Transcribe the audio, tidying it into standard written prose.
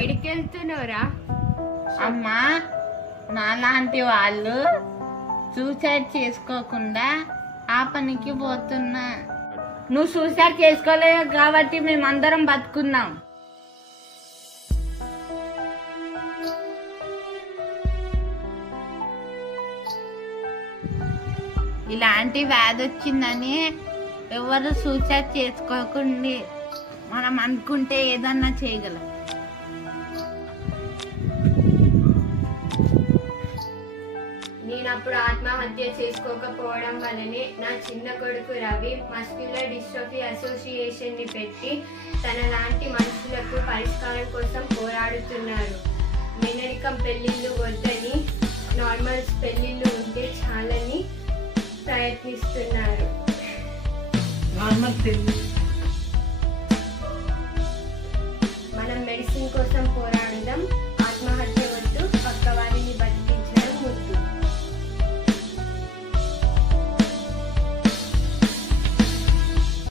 ఎడికి వెళ్తున్నావురా? అమ్మా, నాలాంటి వాళ్ళు సూసైడ్ చేసుకోకుండా ఆ పనికి పోతున్నా. నువ్వు సూసైడ్ చేసుకోలేవు కాబట్టి మేమందరం బతుకున్నాం. ఇలాంటి వ్యాధి వచ్చిందని ఎవరు సూసైడ్ చేసుకోకుండా మనం అనుకుంటే ఏదన్నా చేయగలం. నేను అప్పుడు ఆత్మహత్య చేసుకోకపోవడం వల్లనే నా చిన్న కొడుకు రవి మస్క్యులర్ డిస్ట్రోఫీ అసోసియేషన్ ని పెట్టి తన లాంటి మనుషులకు పరిష్కారం కోసం పోరాడుతున్నారు. మెనరికం పెళ్లిళ్ళు వద్దని నార్మల్ పెళ్లిళ్ళు ఉంటే చాలని ప్రయత్నిస్తున్నారు. నార్మల్ పెళ్లి